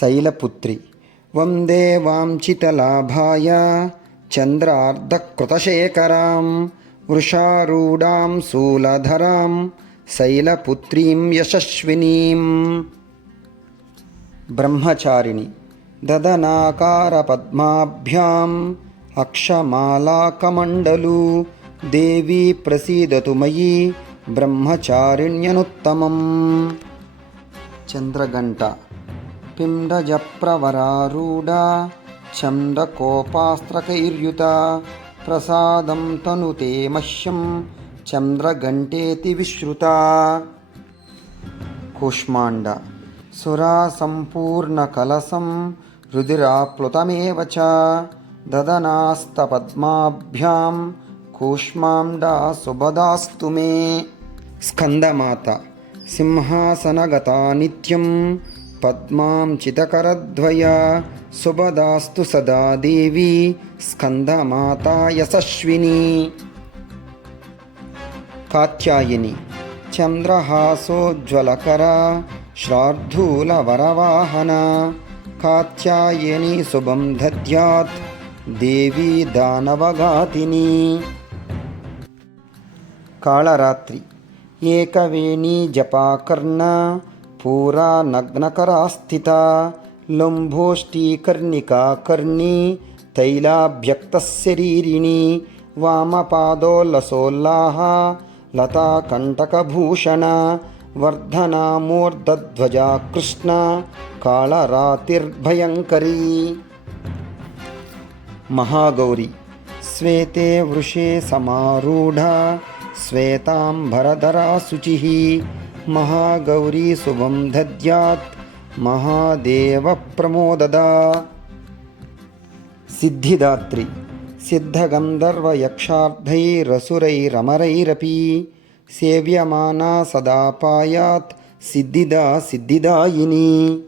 శైలపుత్రి వందే వాంఛితలాభాయ చంద్రార్ధకృతశేఖరాం వృషారూఢాం శూలధరాం శైలపుత్రీం యశస్వినీం. బ్రహ్మచారిణి దదనాకారపద్మాభ్యాం అక్షమాలాకమండలు దేవీ ప్రసీదతు మయి బ్రహ్మచారిణ్యనుత్తమం. చంద్రగంట పిండజప్రవరారూఢ చంద్రకోపాస్త్రకైర్యుత ప్రసాదం తనుతే మహ్యం చంద్రగంటేతి విశ్రుత. కూష్మాండ సురాసంపూర్ణకలసం రుధిరాప్లుతమేవ చ దదనాస్తపద్మాభ్యాం కూష్మాండా సుభదాస్తు మే. స్కందమాత సింహాసనగతా నిత్యం పద్మాం చితకరద్వయ సుభదాస్తు సదా దేవి స్కందమాత యశస్విని. కాత్యాయని చంద్రహాసోజ్వలకర శ్రాద్ధూలవరవాహన కాత్యాయని శుభం దద్యాత్ దేవీ దానవఘాతిని. కాళరాత్రి ఏకవేణీ జపాకర్ణ పూరా నగ్నకరా స్థిత లంబోష్టీకర్ణికాకర్ణి తైలాభ్యక్తశరీరిణి వామపాదోల్లసోల్లాహ లతాకంటకభూషణ వర్ధనామూర్ధధ్వజా కృష్ణ కాళరాతిర్భయంకరీ. మహాగౌరి శ్వేతే వృషే సమారూఢ శ్వేతాంబరధరా శుచిః మహాగౌరీ శుభం దద్యాత్ మహాదేవ ప్రమోదదా. సిద్ధిదాత్రి సిద్ధగంధర్వయక్షార్ధైరసురైరమరైరపి సేవ్యమానా సదా పాయాత్ సిద్ధిదా సిద్ధిదాయిని.